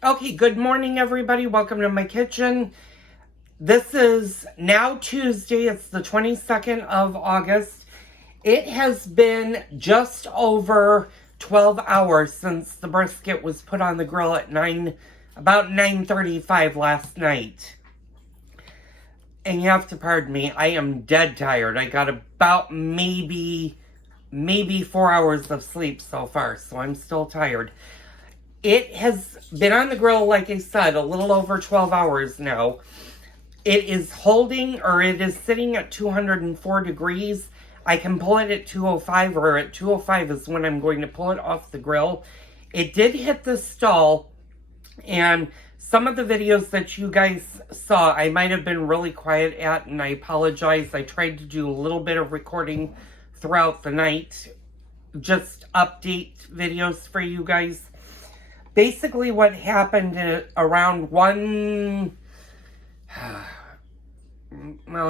Okay, good morning, everybody. Welcome to my kitchen. This is now Tuesday. It's the 22nd of August. It has been just over 12 hours since the brisket was put on the grill at about 9:35 last night. And you have to pardon me, I am dead tired. I got about maybe 4 hours of sleep so far, so I'm still tired. It has been on the grill, like I said, a little over 12 hours now. It is holding, or it is sitting at 204 degrees. I can pull it at 205, or at 205 is when I'm going to pull it off the grill. It did hit the stall, and some of the videos that you guys saw, I might have been really quiet at, and I apologize. I tried to do a little bit of recording throughout the night, just update videos for you guys. Basically, what happened around well,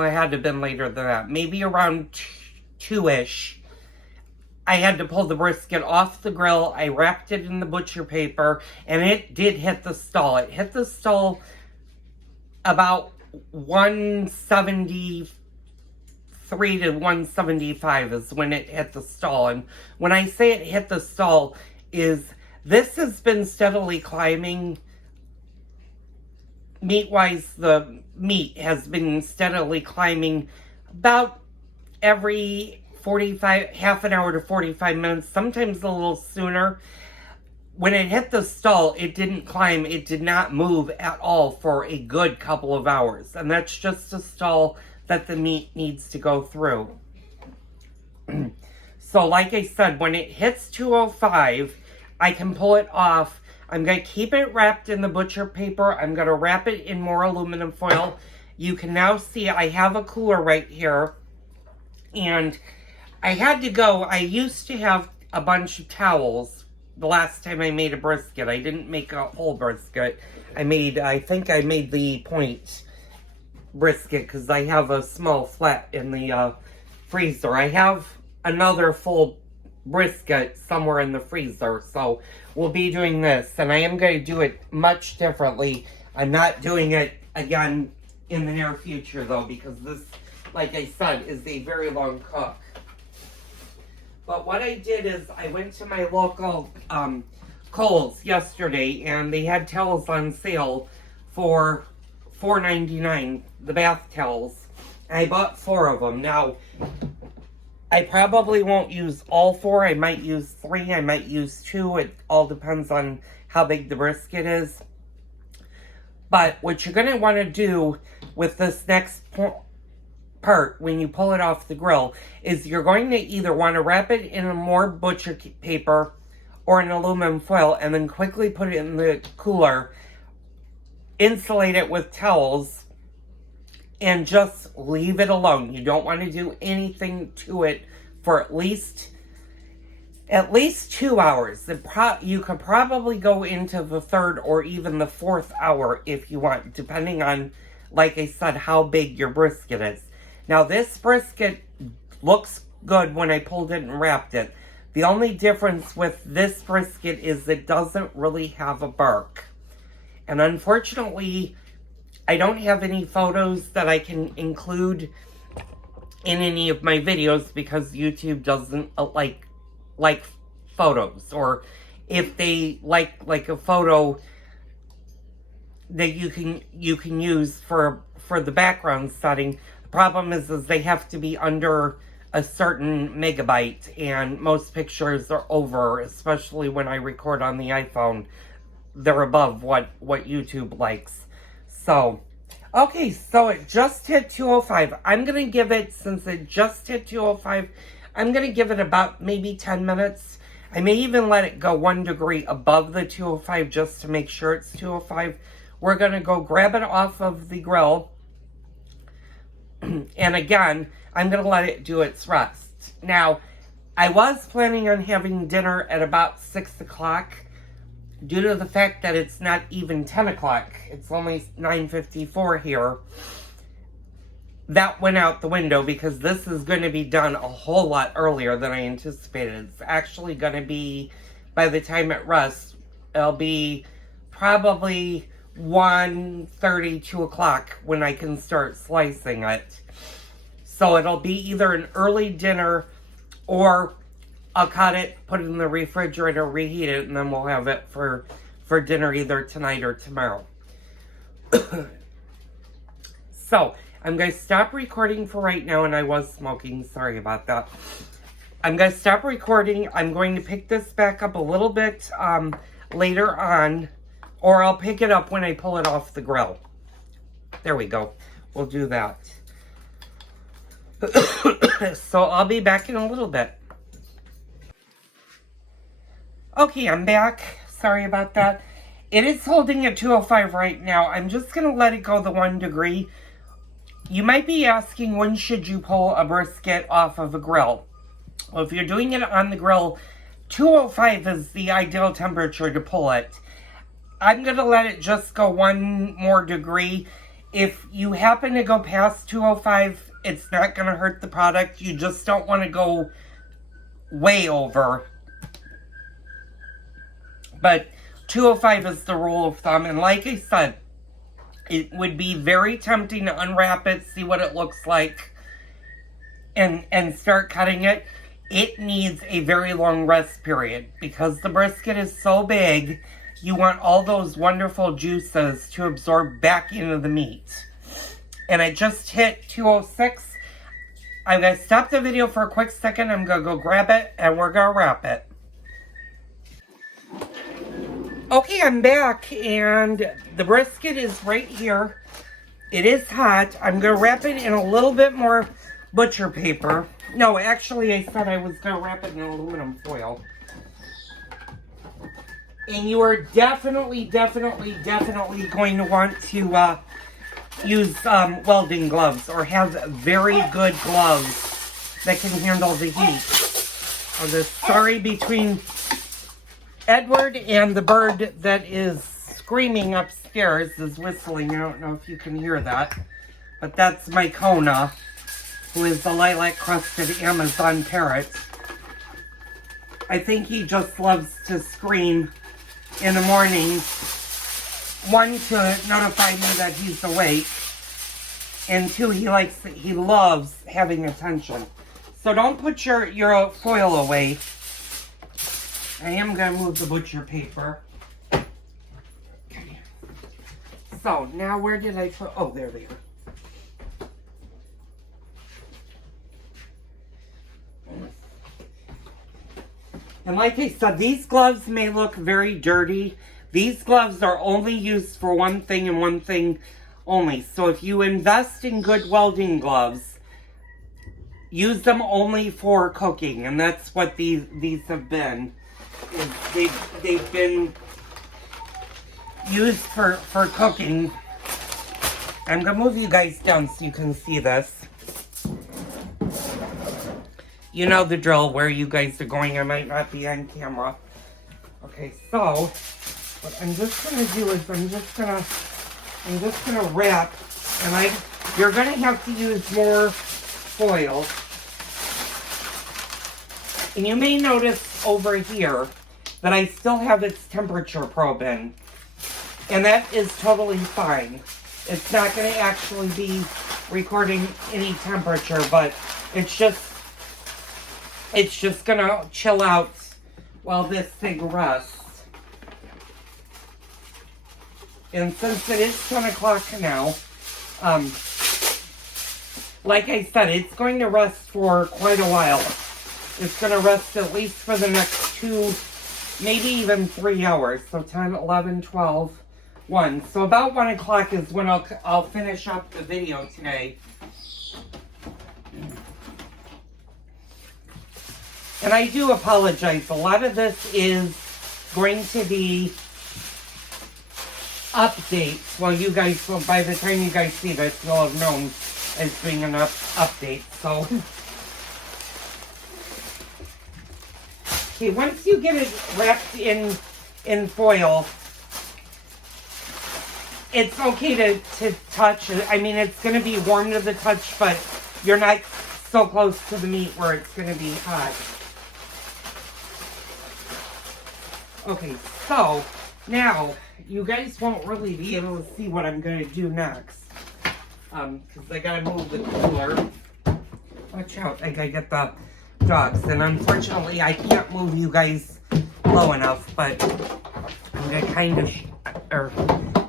it had to have been later than that. Maybe around 2-ish. I had to pull the brisket off the grill. I wrapped it in the butcher paper, and it did hit the stall. It hit the stall about 173 to 175 is when it hit the stall. And when I say it hit the stall, this has been steadily climbing. Meat-wise, the meat has been steadily climbing about every half an hour to 45 minutes, sometimes a little sooner. When it hit the stall, it didn't climb. It did not move at all for a good couple of hours. And that's just a stall that the meat needs to go through. So like I said, when it hits 205, I can pull it off. I'm going to keep it wrapped in the butcher paper. I'm going to wrap it in more aluminum foil. You can now see I have a cooler right here. And I had to go. I used to have a bunch of towels the last time I made a brisket. I didn't make a whole brisket. I think I made the point brisket because I have a small flat in the freezer. I have another full brisket somewhere in the freezer, so we'll be doing this, and I am going to do it much differently. I'm not doing it again in the near future though, because this, like I said, is a very long cook. But what I did is I went to my local Kohl's yesterday, and they had towels on sale for $4.99, the bath towels. I bought 4 of them. Now, I probably won't use all 4. I might use 3. I might use 2. It all depends on how big the brisket is. But what you're going to want to do with this next part, when you pull it off the grill, is you're going to either want to wrap it in a more butcher paper or an aluminum foil, and then quickly put it in the cooler, insulate it with towels, and just leave it alone. You don't want to do anything to it for at least 2 hours. You could probably go into the 3rd or even the 4th hour if you want, depending on, like I said, how big your brisket is. Now, this brisket looks good when I pulled it and wrapped it. The only difference with this brisket is it doesn't really have a bark. And unfortunately, I don't have any photos that I can include in any of my videos because YouTube doesn't like photos. Or if they like a photo that you can use for the background setting, the problem is they have to be under a certain megabyte, and most pictures are over, especially when I record on the iPhone. They're above what YouTube likes. So, okay, so it just hit 205. I'm going to give it, since it just hit 205, I'm going to give it about maybe 10 minutes. I may even let it go 1 degree above the 205 just to make sure it's 205. We're going to go grab it off of the grill. And again, I'm going to let it do its rest. Now, I was planning on having dinner at about 6 o'clock. Due to the fact that it's not even 10 o'clock, it's only 9:54 here, that went out the window because this is going to be done a whole lot earlier than I anticipated. It's actually going to be, by the time it rests, it'll be probably 1:30, 2 o'clock when I can start slicing it. So it'll be either an early dinner or I'll cut it, put it in the refrigerator, reheat it, and then we'll have it for dinner either tonight or tomorrow. So, I'm going to stop recording for right now, and I was smoking. Sorry about that. I'm going to stop recording. I'm going to pick this back up a little bit later on, or I'll pick it up when I pull it off the grill. There we go. We'll do that. So, I'll be back in a little bit. Okay, I'm back. Sorry about that. It is holding at 205 right now. I'm just going to let it go the 1 degree. You might be asking, when should you pull a brisket off of a grill? Well, if you're doing it on the grill, 205 is the ideal temperature to pull it. I'm going to let it just go 1 more degree. If you happen to go past 205, it's not going to hurt the product. You just don't want to go way over. But 205 is the rule of thumb. And like I said, it would be very tempting to unwrap it, see what it looks like, and start cutting it. It needs a very long rest period because the brisket is so big, you want all those wonderful juices to absorb back into the meat. And I just hit 206. I'm going to stop the video for a quick second. I'm going to go grab it, and we're going to wrap it. Okay, I'm back, and the brisket is right here. It is hot. I'm going to wrap it in a little bit more butcher paper. No, actually, I said I was going to wrap it in aluminum foil. And you are definitely going to want to use welding gloves or have very good gloves that can handle the heat. Oh, sorry, between Edward and the bird that is screaming upstairs is whistling. I don't know if you can hear that. But that's my Kona, who is the lilac-crusted Amazon parrot. I think he just loves to scream in the morning. 1, to notify me that he's awake. And 2, he loves having attention. So don't put your foil away. I am going to move the butcher paper. Okay. So, now where did I put... Oh, there they are. And like I said, these gloves may look very dirty. These gloves are only used for one thing and one thing only. So if you invest in good welding gloves, use them only for cooking. And that's what these have been. They've been used for cooking. I'm going to move you guys down so you can see this. You know the drill, where you guys are going. I might not be on camera. Okay, so what I'm just going to do is I'm just going to wrap, and you're going to have to use more foil. And you may notice over here that I still have its temperature probe in. And that is totally fine. It's not going to actually be recording any temperature, but it's just going to chill out while this thing rests. And since it is 10 o'clock now, like I said, it's going to rest for quite a while. It's going to rest at least for the next 2, maybe even 3 hours. So 10, 11, 12, 1. So about 1 o'clock is when I'll finish up the video today. And I do apologize. A lot of this is going to be updates. Well, you guys, by the time you guys see this, you'll have known as being an update. So... Okay, once you get it wrapped in foil, it's okay to touch it. I mean, it's going to be warm to the touch, but you're not so close to the meat where it's going to be hot. Okay, so now you guys won't really be able to see what I'm going to do next. Because I got to move the cooler. Watch out, I got to get the dogs. And unfortunately, I can't move you guys low enough, but I'm going to kind of,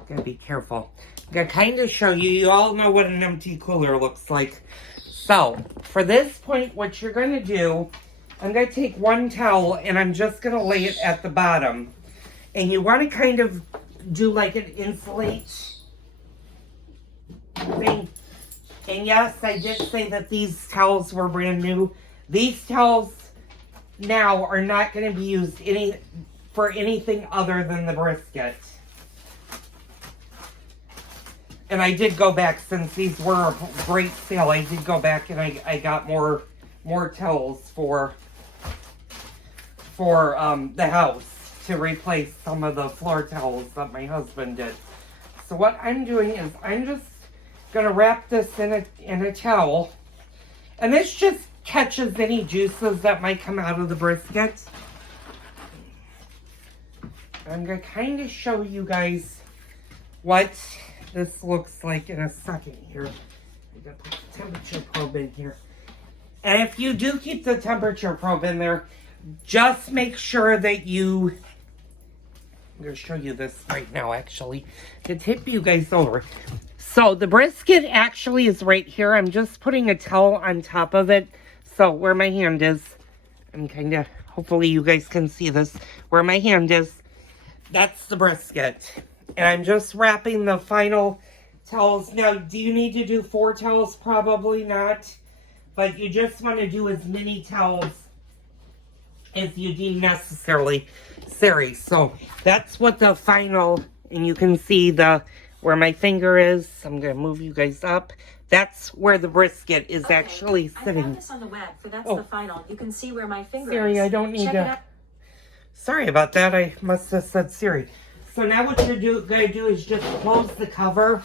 gotta be careful. I'm going to kind of show you. You all know what an empty cooler looks like. So, for this point, what you're going to do, I'm going to take one towel and I'm just going to lay it at the bottom. And you want to kind of do like an insulate thing. And yes, I did say that these towels were brand new. These towels now are not going to be used for anything other than the brisket. And I did go back, since these were a great sale, I did go back and I got more towels for the house to replace some of the floor towels that my husband did. So what I'm doing is I'm just going to wrap this in a towel. And this just catches any juices that might come out of the brisket. I'm going to kind of show you guys what this looks like in a second here. I'm going to put the temperature probe in here. And if you do keep the temperature probe in there, just make sure that you... I'm going to show you this right now, actually, to tip you guys over. So the brisket actually is right here. I'm just putting a towel on top of it. So where my hand is, I'm kind of, hopefully you guys can see this, where my hand is, that's the brisket. And I'm just wrapping the final towels. Now, do you need to do 4 towels? Probably not. But you just want to do as many towels as you deem necessary. So that's what the final, and you can see where my finger is. I'm going to move you guys up. That's where the brisket is actually sitting. I found this on the web, for that's the final. You can see where my finger is. Siri, I don't need to. Sorry about that. I must have said Siri. So now what you're going to do is just close the cover.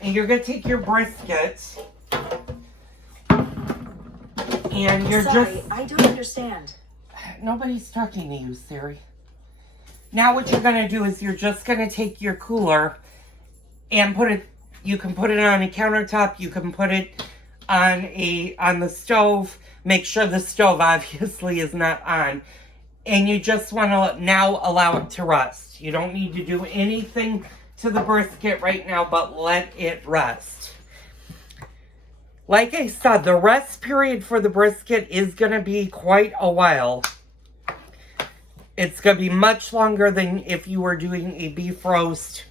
And you're going to take your brisket. And you're Sorry, I don't understand. Nobody's talking to you, Siri. Now what you're going to do is you're just going to take your cooler and put it, you can put it on a countertop, you can put it on the stove. Make sure the stove obviously is not on. And you just want to now allow it to rest. You don't need to do anything to the brisket right now, but let it rest. Like I said, the rest period for the brisket is going to be quite a while. It's going to be much longer than if you were doing a beef roast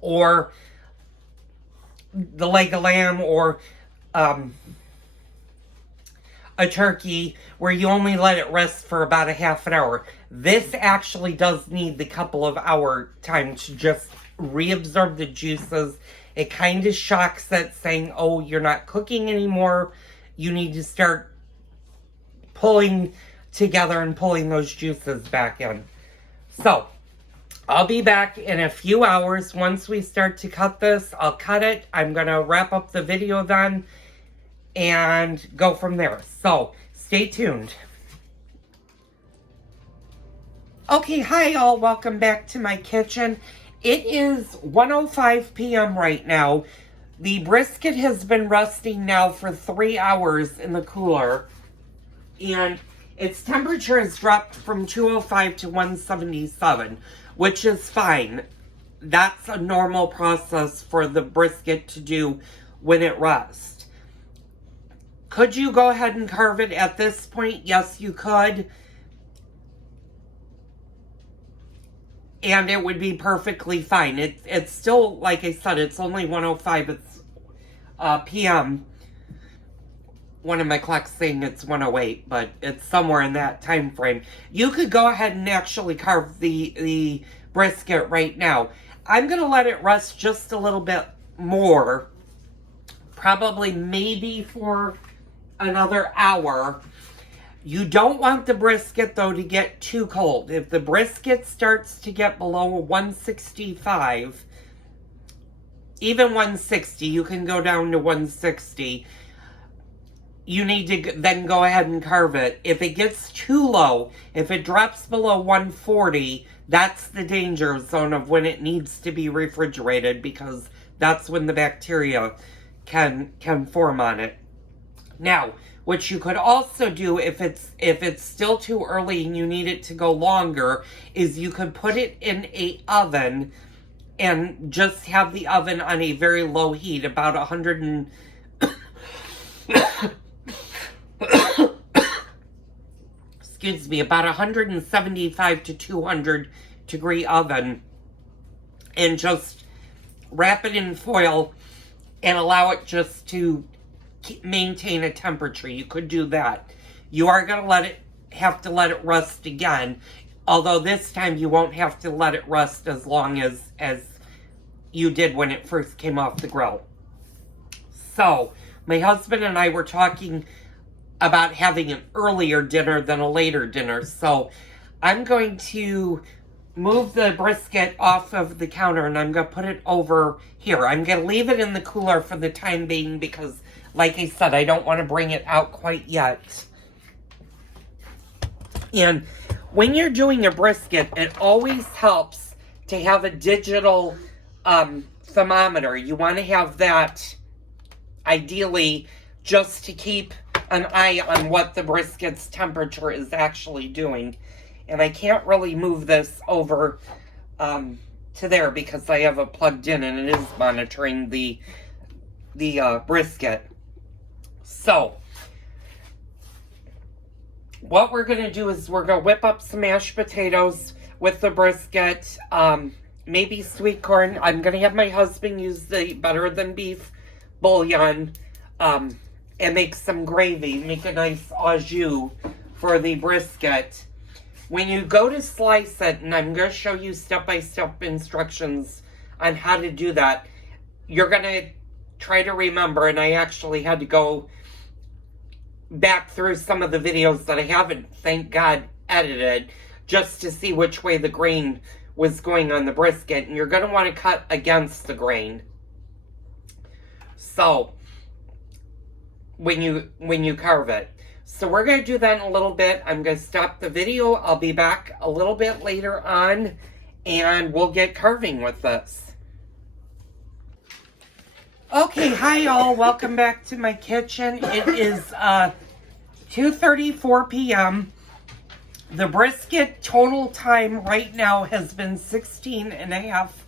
or the leg of lamb or a turkey, where you only let it rest for about a half an hour. This actually does need the couple of hour time to just reabsorb the juices. It kind of shocks it, saying, oh, you're not cooking anymore. You need to start pulling together and pulling those juices back in. So, I'll be back in a few hours. Once we start to cut this, I'll cut it. I'm going to wrap up the video then and go from there. So, stay tuned. Okay, hi all. Welcome back to my kitchen. It is 1:05 p.m. right now. The brisket has been resting now for 3 hours in the cooler. And its temperature has dropped from 205 to 177, which is fine. That's a normal process for the brisket to do when it rests. Could you go ahead and carve it at this point? Yes, you could. And it would be perfectly fine. It's still, like I said, it's only 1:05 p.m. One of my clocks saying it's 1:08, but it's somewhere in that time frame. You could go ahead and actually carve the brisket right now. I'm going to let it rest just a little bit more. Probably maybe for another hour. You don't want the brisket, though, to get too cold. If the brisket starts to get below 165, even 160, you can go down to 160. You need to then go ahead and carve it. If it gets too low, if it drops below 140, That's the danger zone of when it needs to be refrigerated, because that's when the bacteria can form on it. Now, what you could also do if it's still too early and you need it to go longer, is you could put it in a oven and just have the oven on a very low heat, about 100 and excuse me, about 175 to 200 degree oven, and just wrap it in foil and allow it just to maintain a temperature. You could do that. You are going to have to let it rust again, although this time you won't have to let it rust as long as you did when it first came off the grill. So, my husband and I were talking about having an earlier dinner than a later dinner, so I'm going to move the brisket off of the counter and I'm going to put it over here. I'm going to leave it in the cooler for the time being because, like I said, I don't want to bring it out quite yet. And when you're doing a brisket, it always helps to have a digital thermometer. You want to have that, ideally, just to keep an eye on what the brisket's temperature is actually doing. And I can't really move this over to there because I have it plugged in and it is monitoring the brisket. So, what we're going to do is we're going to whip up some mashed potatoes with the brisket, maybe sweet corn. I'm going to have my husband use the better than beef bouillon, and make some gravy, make a nice au jus for the brisket. When you go to slice it, and I'm going to show you step-by-step instructions on how to do that, you're going to try to remember, and I actually had to go back through some of the videos that I haven't, thank God, edited, just to see which way the grain was going on the brisket, and you're going to want to cut against the grain. So, when you carve it. So we're going to do that in a little bit. I'm going to stop the video. I'll be back a little bit later on, and we'll get carving with this. Okay, hi y'all. Welcome back to my kitchen. It is 2:34 p.m. The brisket total time right now has been 16 and a half,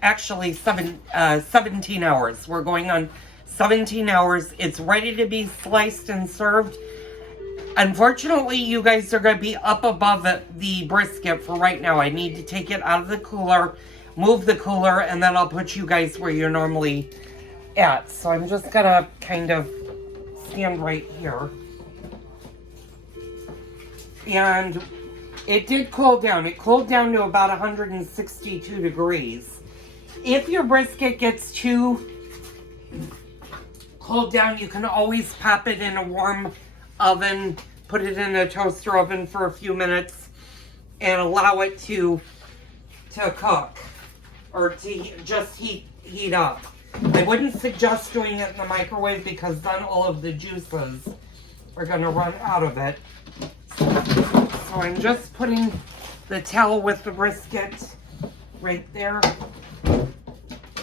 actually 17 hours. We're going on 17 hours. It's ready to be sliced and served. Unfortunately, you guys are going to be up above the brisket for right now. I need to take it out of the cooler, move the cooler, and then I'll put you guys where you're normally at. So I'm just going to kind of stand right here. And it did cool down. It cooled down to about 162 degrees. If your brisket gets too cooled down, you can always pop it in a warm oven, put it in a toaster oven for a few minutes, and allow it to cook, or to just heat up. I wouldn't suggest doing it in the microwave because then all of the juices are going to run out of it. So I'm just putting the towel with the brisket right there.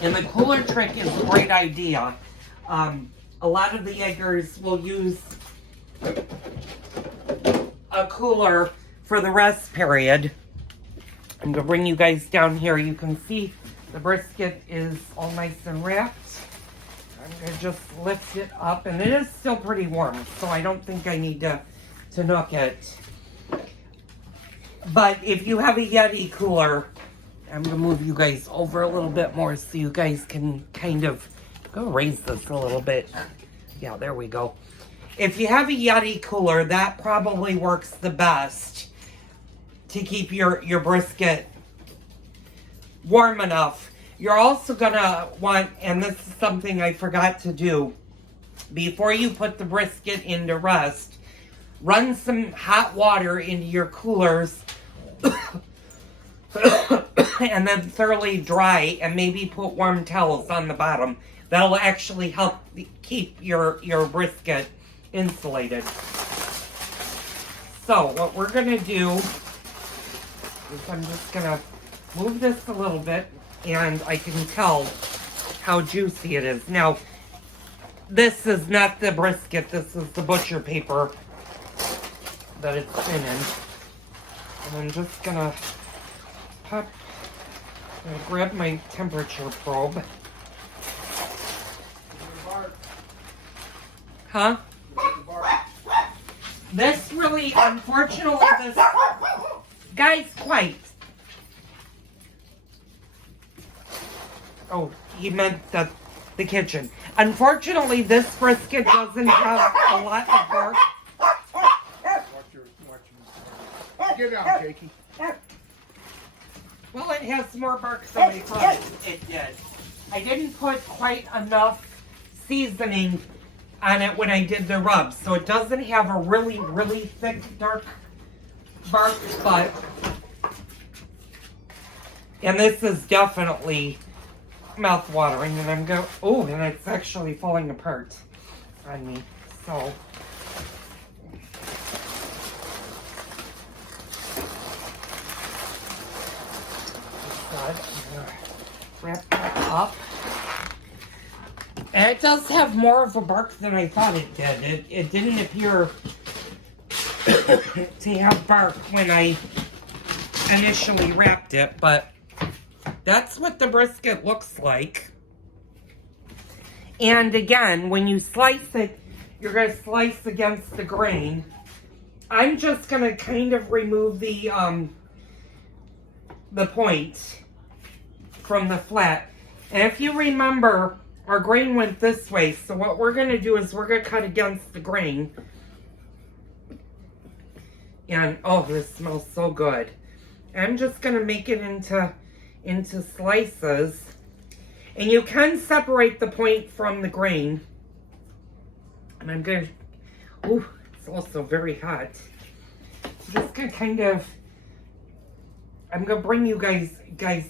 And the cooler trick is a great idea. A lot of the eggers will use a cooler for the rest period. I'm going to bring you guys down here. You can see the brisket is all nice and wrapped. I'm going to just lift it up, and it is still pretty warm, so I don't think I need to nook it. But if you have a Yeti cooler, I'm going to move you guys over a little bit more so you guys can kind of go raise this a little bit. Yeah, there we go. If you have a Yeti cooler, that probably works the best to keep your brisket warm enough. You're also going to want, and this is something I forgot to do, before you put the brisket into rest, run some hot water into your coolers and then thoroughly dry, and maybe put warm towels on the bottom. That'll actually help keep your brisket insulated. So what we're going to do is I'm just gonna move this a little bit, and I can tell how juicy it is. Now, this is not the brisket, this is the butcher paper that it's been in. And I'm just gonna grab my temperature probe. Huh? This really, unfortunately, this... Guys, quiet. Oh, he meant the kitchen. Unfortunately, this brisket doesn't have a lot of bark. Get out, Jakey. Well, it has more bark than I thought it did. I didn't put quite enough seasoning on it when I did the rub, so it doesn't have a really, really thick, dark bark, but... And this is definitely mouth-watering, and I'm going... Oh, and it's actually falling apart on me, so... I'm gonna wrap that up. And it does have more of a bark than I thought it did. It didn't appear to have bark when I initially wrapped it, but that's what the brisket looks like. And again, when you slice it, you're going to slice against the grain. I'm just going to kind of remove the point from the flat. And if you remember, our grain went this way, so what we're going to do is we're going to cut against the grain. And, oh, this smells so good. I'm just going to make it into slices. And you can separate the point from the grain. And I'm going to, ooh, it's also very hot. I'm just going to kind of, I'm going to bring you guys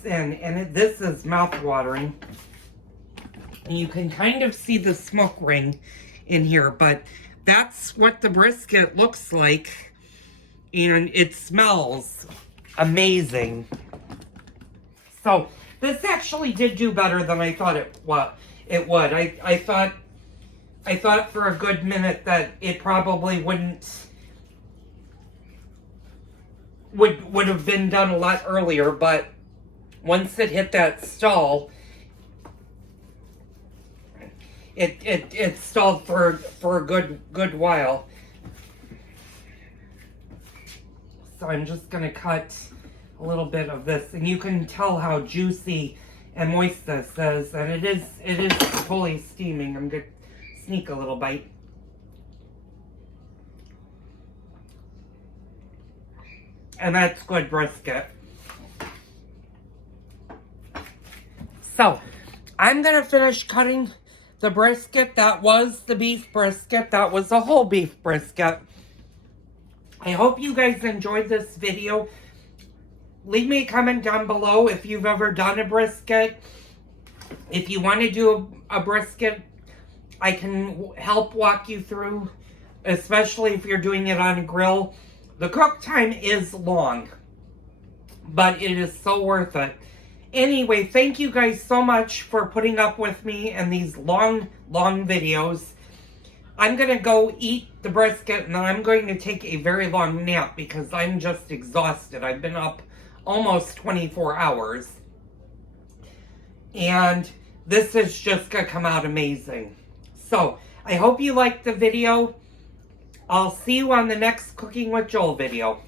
in, and this is mouth-watering. And you can kind of see the smoke ring in here, but that's what the brisket looks like, and it smells amazing. So this actually did do better than I thought it would. I thought for a good minute that it probably would have been done a lot earlier, but once it hit that stall, it stalled for a good while. So I'm just gonna cut a little bit of this, and you can tell how juicy and moist this is, and it is fully steaming. I'm gonna sneak a little bite. And that's good brisket. So, I'm going to finish cutting the brisket. That was the beef brisket. That was a whole beef brisket. I hope you guys enjoyed this video. Leave me a comment down below if you've ever done a brisket. If you want to do a brisket, I can help walk you through, especially if you're doing it on a grill. The cook time is long, but it is so worth it. Anyway, thank you guys so much for putting up with me and these long videos. I'm going to go eat the brisket, and then I'm going to take a very long nap because I'm just exhausted. I've been up almost 24 hours. And this is just going to come out amazing. So, I hope you liked the video. I'll see you on the next Cooking with Joel video.